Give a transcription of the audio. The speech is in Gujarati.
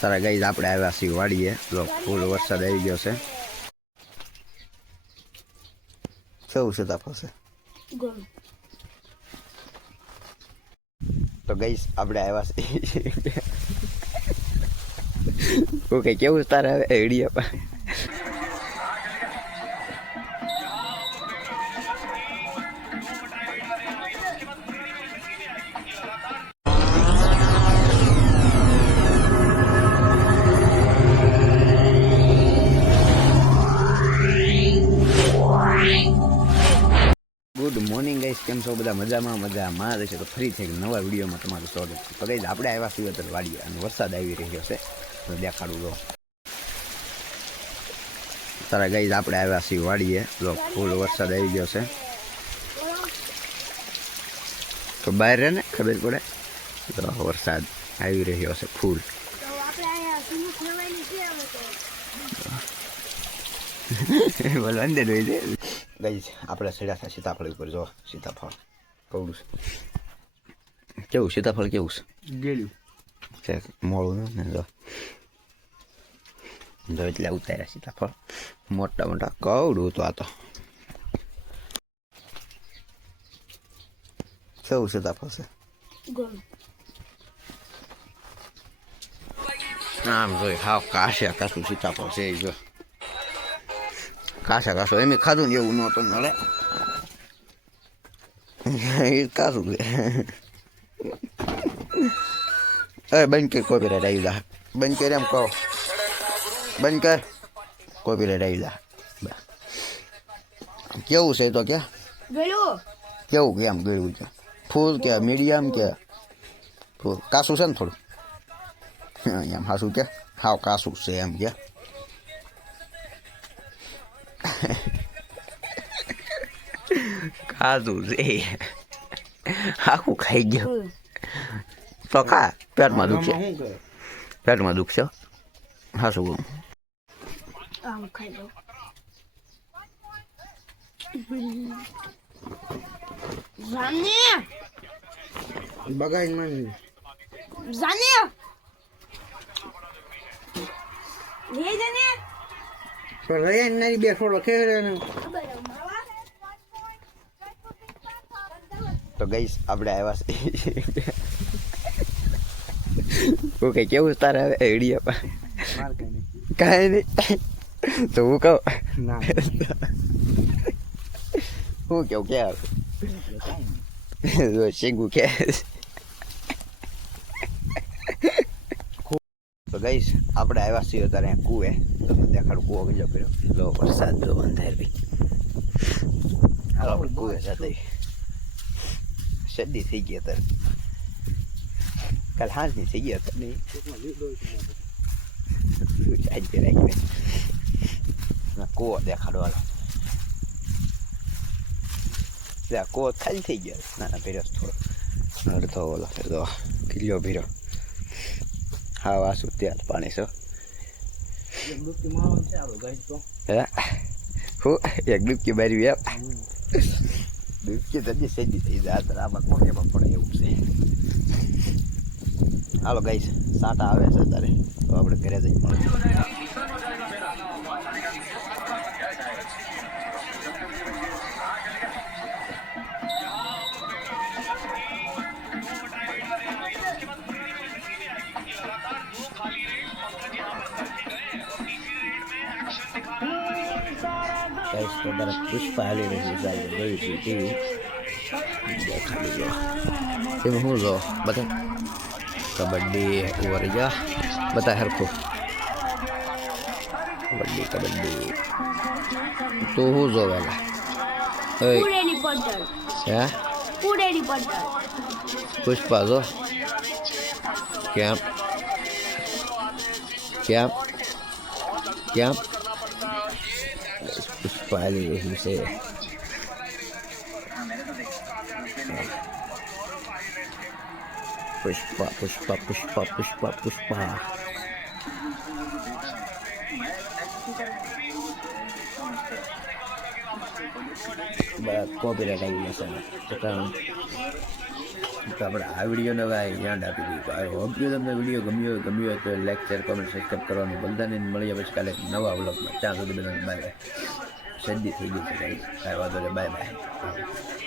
તારા ગાઈઝ આપણે આવ્યા છીએ વાડીએ તો ફૂલ વરસાદ આવી ગયો છે. કેવું છે તાપશે? તો ગાઈઝ આપણે આવ્યા છીએ. ઓકે, કેવું તારે હવે એડિયા પર? ગુડ મોર્નિંગ ગાઈસ, કેમ છો બધા? મજામાં રહેશે તો ફરી થઈ નવા વિડીયોમાં તમારું સ્વાગત છે. તો ગાઈસ આપણે આવ્યા છીએ અત્યારે વાડીએ અને વરસાદ આવી રહ્યો છે તો દેખાડું જો. તારા ગાઈસ આપણે આવ્યા છીએ વાડીએ તો ફૂલ વરસાદ આવી ગયો છે તો બહાર રહે ને ખબર પડે તો વરસાદ આવી રહ્યો છે ફૂલ. બોલો અંદર હોય છે ગાઈસ. આપણે સીધા સીતાફળ ઉપર જો. સીતાફળ કવડું છે. કેવું સીતાફળ કેવું છે? ગેલું છે, મોડું ને જો જો એટલે ઉતાર્યા સીતાફળ મોટા મોટા. કવડું તો આ તો કેવું સીતાફળ છે? આમ જોઈ હાવ કાશે કાશું સીતાફળ છે. જો કાસા કાસો એમ ખાધું ને એવું નહોતું મળે. એ કાશું એ બંધ કર, કોપીરાઈટ આવી જા. બંધ કર એમ કહો, બંધ કર, કોપીરાઈટ આવી જા. કેવું છે તો ક્યાં કેવું કેમ ગળ્યું છે? ફૂલ કે મીડિયમ કે ફૂલ? કાસું છે ને થોડું એમ. હાસું કે હાવ કાસું છે એમ કે? ખાધું છે આખું ખાઈ ગયો તો ખા. પેટમાં દુખશે, પેટમાં દુખશે. હા શું બે થોડો ખેડે. તો ગઈશ આપણે આવ્યા છીએ. ઓકે, કેવું તારે હવે એડિયા પર? કાંઈ નહીં તો હું કહું હું કેવું ક્યાં આવે શીંગું કે. તો ગઈશ આપણે આવ્યા છીએ અત્યારે કુએ. તમને દેખાડું કુવો ગયો કર્યો. લો વરસાદ જો અંધાર બી. હાલો આપણે કુએ જતા. શરદી થઈ ગઈ અત્યારે, કાલ હાજની થઈ ગયા હતા નહીં. કુવો દેખાડો હાલો. કુવો ખાલી થઈ ગયો. નાના ભીરો થોડો અડધો ઓલો તો કિલ્લો ભીરો. હા વાસું ત્યાં પાણી છો. હે હું એક ડૂબકી બારી એમ. ડૂબકી તો સેજી થઈ જાય અત્યારે. આમાં કોકેમાં પડે એવું છે. હાલો ગાઈસ, સાટા આવે છે અત્યારે તો આપણે ઘરે જઈ મળે. પુષ્પા હાલી રહી છે. ગયું છે ટીવી દેખાડી ગયો. તેમાં શું જો બધા કબડ્ડી ઓવર જા બધા હરખું. કબડ્ડી કબડ્ડી તું શું જોવેલા? પુષ્પા જો કેમ કેમ કેમ પુષ્પા હાલી રહી છે. પુષ્પા પુષ્પા પુષ્પા પુષ્પા પુષ્પા. કોપીરાઈટ આવી જશે. તો આપણે આ વિડીયોને હવે યાદ આપી દીધું. આઈ હોપ કે તમને વિડીયો ગમ્યો હોય તો લાઈક શેર કોમેન્ટ સબસ્ક્રાઈબ કરવાનું ભૂલતા નહીં. મળીએ પછી કાલે નવા વ્લોગમાં. ત્યાં સુધી બધાને બાય બાય. શરદી થઈ ગઈ છે કાંઈ વાંધો નહીં. Bye bye.